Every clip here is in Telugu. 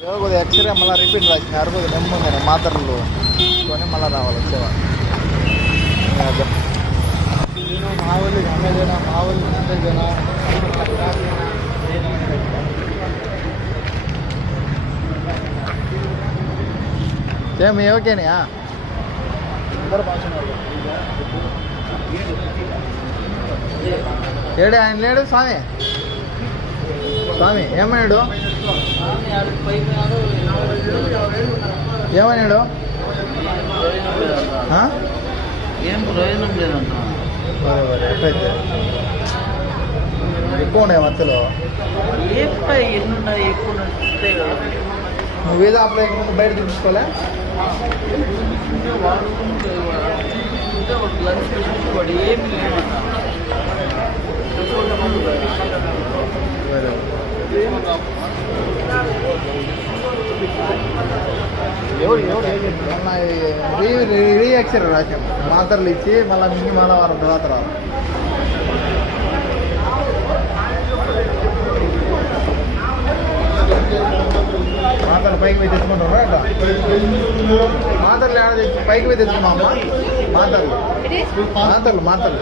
కొద్దిగా ఎక్స్రే మళ్ళీ రిపీట్ రాసినారు. కొద్దిగా నెమ్మది మాత్రలు కొని మళ్ళీ రావాలి వచ్చేవా మా వాళ్ళు అమ్మేదేనా మా వాళ్ళు అంతేనా సేమ్ ఓకేనా అందరు బాగున్నారు. ఏడే ఆయన లేడు స్వామి స్వామి ఏమన్నాడు ఏమన్నాడు ఏం ప్రయోజనం లేదన్న. ఎట్లయితే ఎక్కువ ఉన్నాయి మధ్యలో ఎన్నున్నాయి ఎక్కువ నడుస్తాయి కదా. నువ్వు ఏదో అప్లై ముందు బయట చూపించుకోలే వాడు ఏమి లేమన్నా. ఎవరు రీ ఎక్స్రే రాసాం మాత్రలు ఇచ్చి మళ్ళీ మింగి మళ్ళీ వారం తర్వాత రాదు. మాత్రలు పైకి పోయి తెచ్చుకుంటారా అట్లా మాత్రలు ఏడ తెచ్చి పైకి పోయి తెచ్చుకున్నాం అమ్మ మాత్రలు మాత్రలు మాత్రలు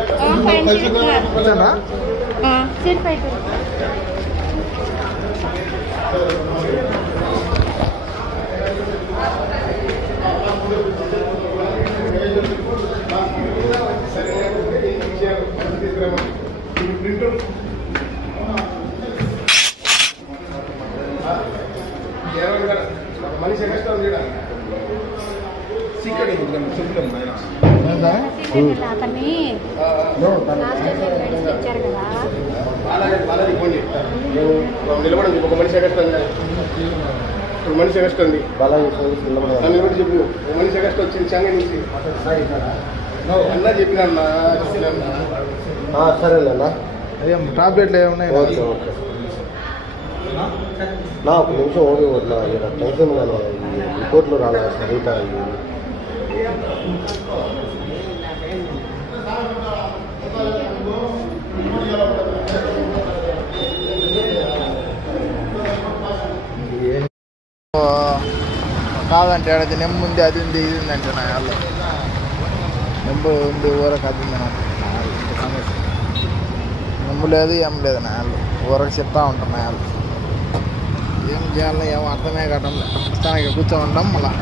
వచ్చారా నిలబడి ఒక మనిషి ఎగస్టుంది ఇప్పుడు మనిషి ఎగస్తుంది నిలబడి చెప్పి మనిషి ఎగస్ట్ వచ్చింది సంగ నుంచి అన్నా చెప్పినా సరేలేనా అదే టాబ్లెట్లు ఏమున్నాయి ఓకే ఓకే నా ఒక నిమిషం ఓకే కొట్టినా టెన్షన్ కానీ రిపోర్ట్లు రాలేదు సరిగ్గా కాదంటే అది నెమ్ము ఉంది అది ఉంది ఇది ఉంది అంటే నా వాళ్ళు నెంబు ఉంది ఊరకు అది ఉంది నాకు సమస్య నెంబు లేదు ఏం లేదు నా వాళ్ళు ఊరకు చెప్తా ఉంటాను నా వాళ్ళు ఏం చేయాలో ఏమో అర్థమే కట్టం తనకి కూర్చొని ఉంటాం మళ్ళా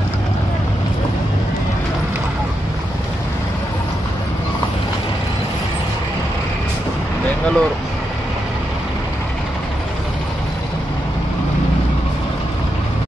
బెంగళూరు